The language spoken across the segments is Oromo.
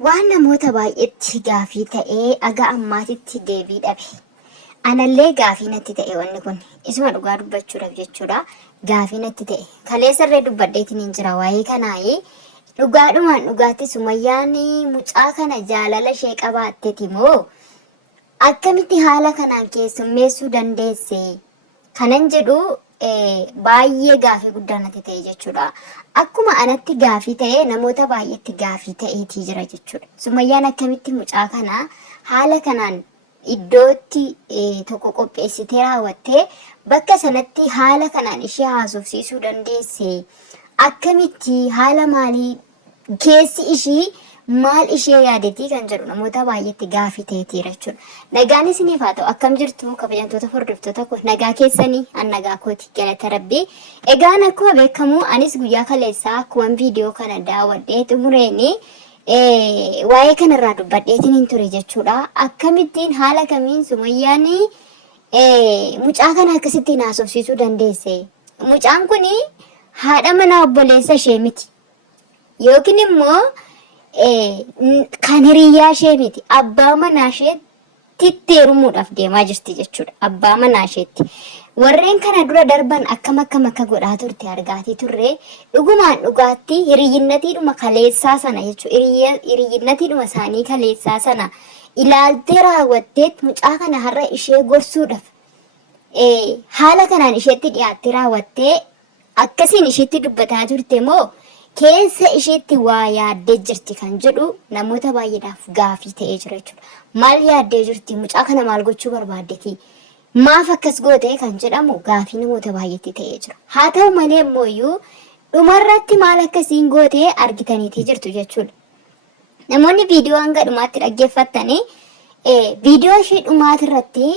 waan namoota baay'eetti gaafii ta'ee aga ammaatitti deebii dhabe. Anallee gaafii natti ta'e wanni kun isuma dhugaa dubbachuudhaaf jechuudha. Gaafii natti ta'e kaleessarree dubbadheetiin hin jira waa'ee kanaayi. Dhugaadhumaan dhugaatti Sumayyaan mucaa kana jaalala ishee qabaatteeti moo akkamitti haala kanaan keessummeessuu dandeesse kanan jedhu baay'ee gaafii guddaa natti ta'e jechuudha. Akkuma anatti gaafii ta'e namoota baay'eetti gaafii ta'eetii jira jechuudha. Sumayyaan akkamitti mucaa kana haala kanaan iddootti tokko qopheessitee raawwattee bakka sanatti haala kanaan ishee haasofsiisuu dandeesse. Akkamitti haala maalii keessi ishii maal ishee yaadetii kan jedhu namoota baay'eetti gaafii ta'eetiira jechuudha. Nagaan isiniif haa ta'u akkam jirtu kabajamtoota hordoftoota koo nagaa keessanii an nagaa kooti galata rabbii. Egaan akkuma beekamu anis guyyaa kaleessaa akkuma viidiyoo kana daawwadhee xumureeni waa'ee kanarraa dubbadheetiin hin ture jechuudha. Akkamittiin haala kamiin Sumayyaan mucaa kana akkasittiin haasofsiisuu dandeesse. Mucaan kun haadha manaa obboleessa ishee miti yookiin immoo kan hiriyyaa ishee miti abbaa manaa isheetti heerumuudhaaf deemaa jirti jechuudha. Abbaa manaa isheetti warreen kana dura darban akkam akka godhaa turte argaatii turre dhugumaan dhugaatti hiriyyinatiidhuma kaleessaa sana jechuudha. Hiriyyinatiidhuma isaanii kaleessaa sana ilaaltee raawwatteet mucaa kana har'a ishee gorsuudhaaf haala kanaan isheetti dhiyaattee raawwattee akkasiin isheetti dubbataa turte moo keessa isheetti waa yaaddee jirti kan jedhu namoota baay'eedhaaf gaafii ta'ee jira jechuudha. Maal yaaddee jirti? Mucaa kana maal gochuu barbaaddeeti? Maaf akkas goote kan jedhamu gaafii namoota baay'eetti ta'ee jira. Haa ta'u malee immoo dhumarratti maal akkasiin goote argitaniitii jirtu jechuudha. Namoonni viidiyoo hanga dhumaatti dhaggeeffattanii viidiyoo ishee dhumaatirratti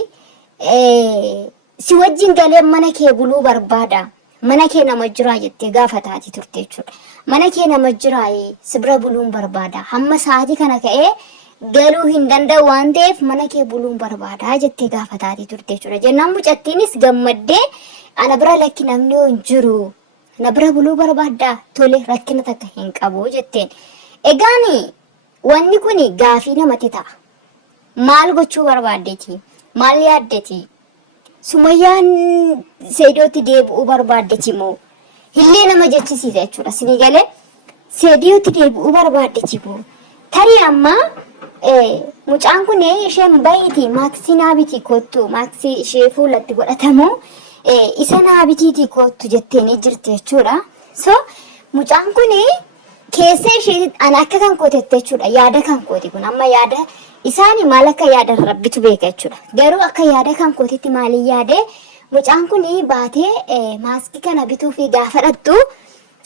si wajjin galee mana kee buluu barbaada. Mana kee nama jiraa jettee gaafataati turte jechuudha. Mana kee nama jiraa si bira buluun barbaada. Hamma sa'aatii kana ka'ee galuu hin danda'u waan ta'eef mana kee buluun barbaada jettee gaafataati turte jechuudha. Jennaan mucattiinis gammaddee ana bira lakki namni hin jiru. Na bira buluu barbaadda tole rakkina takka hin qabu jetteen. Egaan wanni kun gaafii namatti ta'a. Maal gochuu barbaaddeeti? Maal yaaddeeti? Sumayyaan Seedootti deebi'uu barbaaddeeti moo? Illee nama jechisiisa jechuudha. Sinii galee Seedootti deebi'uu barbaaddeeti moo? Tarii amma mucaan kun isheen baay'iti maaksii naabiti kottu maaksii ishee fuulatti godhatamu isa naabitiiti kottu jetteen jirti jechuudha. So mucaan kun keessa ishee ana akka kan kootette jechuudha. Yaada kan kooti kun amma yaada isaani maal akka yaada rabbitu beeka jechuudha. Garuu akka yaada kan kootitti maaliin yaade mucaan kun baatee maaskii kana bituu fi gaafa dhattu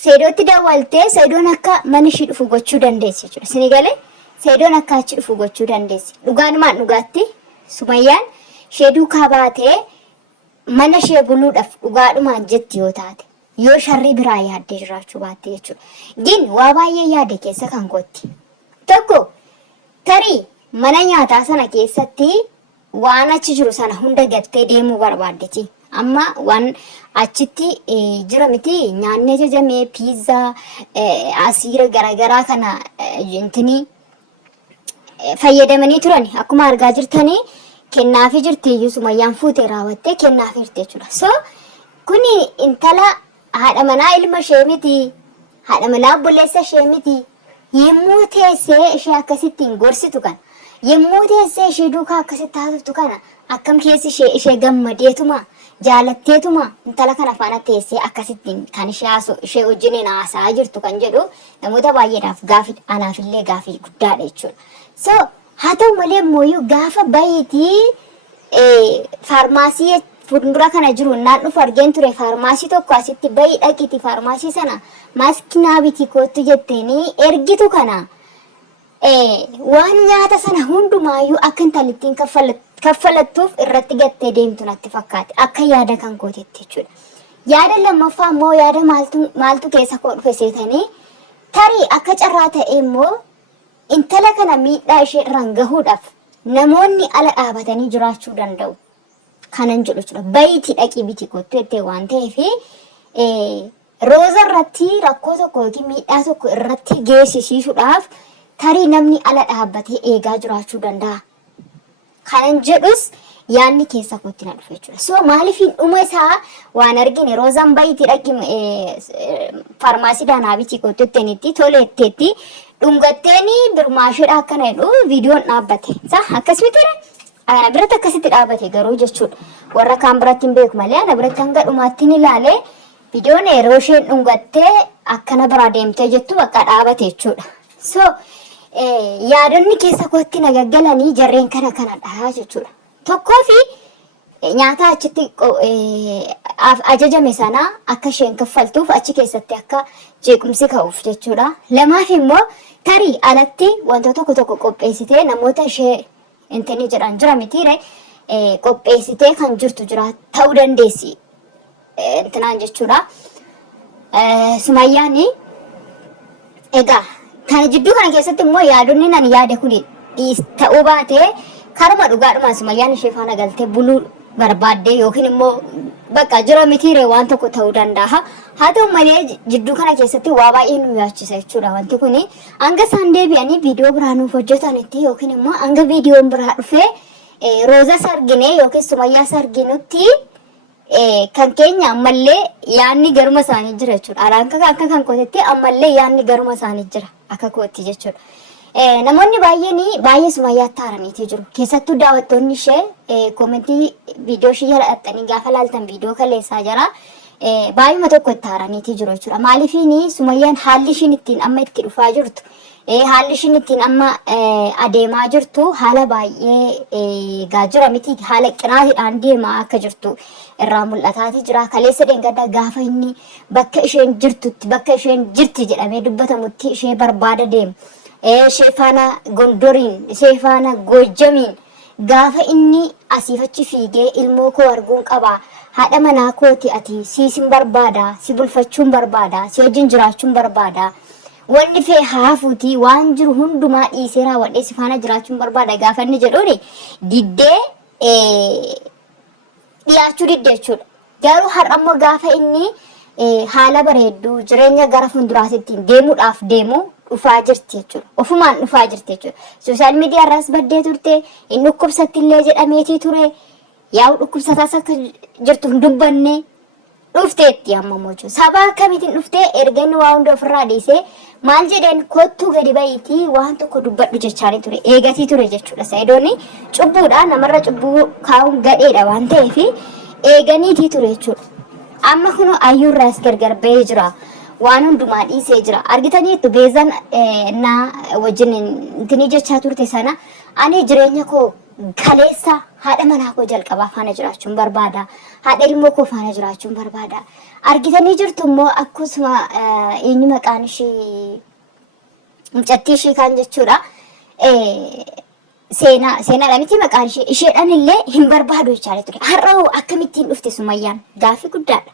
Seedootti dawwaltee Seedoon akka mana ishii dhufu gochuu dandeessi jechuudha. Sinii galee Seedoon akka achi dhufu gochuu dandeessi. Dhugaanumaan dhugaatti Sumayyaan ishee duukaa baatee mana ishee buluudhaaf dhugaadhumaan jetti yoo taate yoo sharri biraa yaaddee jiraachuu baatte jechuudha. Gin waa baay'ee yaade keessa kan kootti. Tokko tarii mana nyaataa sana keessatti waan achi jiru sana hunda gattee deemuu barbaaddeeti. Amma waan achitti jira miti nyaanni ajajamee piizaa asiira garaagaraa kana jintinii fayyadamanii turan akkuma argaa jirtanii kennaafii jirti iyyuu Sumayyaan fuutee raawwattee kennaafii jirti jechuudha. So kuni intala haadha manaa ilma ishee miti haadha manaa obboleessa ishee miti yemmuu teessee ishee akkasittiin gorsitu kana yemmuu teessee ishee duukaa akkasitti haasoftu kana akkam keessi ishee gammadeetuma jaalatteetuma intala kana faana teessee akkasittiin kan ishee wajjiniin haasaa jirtu kan jedhu namoota baay'eedhaaf gaafii anaafillee gaafii guddaadha jechuudha. So haa ta'u malee immoo gaafa bayitii faarmaasii fuuldura kana jiru naan dhufu argeen ture faarmaasii tokko asitti bayi dhaqiti faarmaasii sana maaskii naabiti kootu jetteenii ergitu kana waan nyaata sana hundumaayyuu akka intalittiin kaffalattuuf irratti gattee deemtu natti fakkaate akka yaada kan kootetti jechuudha. Yaada lammaffaa immoo yaada maaltu keessa koo dhufe seetanii tarii akka carraa ta'e immoo intala kana miidhaa ishee irraan gahuudhaaf namoonni ala dhaabatanii jiraachuu danda'u. Kanan jedhu jechuudha. Bayitii dhaqii biti kottu jettee waan ta'eef rooza irratti rakkoo tokko yookiin miidhaa tokko irratti geessisiisuudhaaf tarii namni ala dhaabbatee eegaa jiraachuu danda'a. Kanan jedhus yaanni keessa kootti na dhufe jechuudha. So maaliifin dhuma isaa waan argine roozaan baay'ee dhaqi farmaasii daanaabitii koottotteenitti toleetteetti dhungatteeni birmaasheedha akkana jedhu viidiyoon dhaabbate. Akkasumatti ture. Ana biratti akkasitti dhaabbate garuu jechuudha. Warra kaan biratti hin beeku malee ana biratti hanga dhumaatti ni ilaalee viidiyoon yeroo isheen dhungattee akkana bira deemtee jettu bakka dhaabbate jechuudha. So yaadonni keessa kootti nagaggalanii jarreen kanadha jechuudha. Tokkoo fi nyaata achitti ajajame sana akka isheen kaffaltuuf achi keessatti akka jeequmsi ka'uuf jechuudha. Lamaaf immoo tarii alatti wantoota tokko qopheessitee namoota ishee intini jedhan jira mitiire qopheessitee kan jirtu jira ta'uu dandeessi intinaan jechuudha. Sumayyaani egaa kana jidduu kana keessatti immoo yaadonni nan yaade kun ta'uu baatee karma dhugaadhumaan Sumayyaan ishee faana galtee buluu barbaadde yookiin immoo bakka jira mitiire waan tokko ta'uu danda'a. Haa ta'u malee jidduu kana keessatti waa baay'ee nu yaachisa jechuudha. Wanti kun hanga isaan deebi'anii viidiyoo biraa nuuf hojjetanitti yookiin immoo hanga viidiyoon biraa dhufee Roozas argine yookiin Sumayyaas arginutti kan keenya ammallee yaanni garuma isaanii jira jechuudha. Alaan akka kan kootetti ammallee yaanni garuma isaanii jira akka kootti jechuudha. Namoonni baay'ee Sumayyaatti haaraniitii jiru. Keessattuu daawwattoonni ishee koomentii viidiyoo ishee jala dhaxxanii gaafa laaltan viidiyoo kaleessaa jira. Baay'uma tokko itti haaraniitii jiru jechuudha. Maaliifini Sumayyaan haalli ishiin ittiin amma itti dhufaa jirtu, haalli ishiin ittiin amma adeemaa jirtu haala baay'ee gaajira miti haala qinaatiidhaan deemaa akka jirtu irraa mul'ataatii jira. Kaleessa dheengaddaa gaafa inni bakka isheen jirtutti bakka isheen jirti jedhamee dubbatamutti ishee barbaada deemu. Ishee faana Gondoriin, ishee faana Goojjamiin gaafa inni asiifachi fiigee ilmoo koo arguun qaba. Haadha manaa kooti ati siisin barbaada, si bulfachuun barbaada, si wajjin jiraachuun barbaada. Wanni fee haafuutii waan jiru hundumaa dhiisee raawwadhee si faana jiraachuun barbaada gaafa inni jedhuuni diddee dhiyaachuu didde jechuudha. Garuu har'ammoo gaafa inni haala bareedduu jireenya gara fuulduraattiin deemuudhaaf deemu dhufaa jirti jechuudha. Ofumaan dhufaa jirti jechuudha. Sooshaal miidiyaa irraas baddee turte, inni dhukkubsatti illee jedhameetii ture. Yaa'u dhukkubsataas akka jirtu hin dubbanne dhufteetti ammoo jechuudha. Sabaa akkamiitiin dhuftee erga inni waa hunda ofirraa dhiisee maal jedheen kottuu gadi bahiitii waan tokko dubbadhu jechaanii ture. Eegatii ture jechuudha. Sayidoonni cubbuudha namarra cubbuu kaa'uun gadheedha waan ta'eef eeganiitii ture jechuudha. Amma kun ayyuurraas gargar bahee jira. Waan hundumaa dhiisee jira. Argitaniitu beezan naa wajjin intini jechaa turte sana ani jireenya koo kaleessa haadha manaa koo jalqabaa faana jiraachuun barbaada. Haadha ilmoo koo faana jiraachuun barbaada. Argitanii jirtu immoo akkasuma eenyu maqaan ishee mucattii ishee kan jechuudha. Seenaadha miti maqaan isheedhaan illee hin barbaadu jechaa ture. Har'a akkamittiin dhufte Sumayyaan gaaffii guddaadha.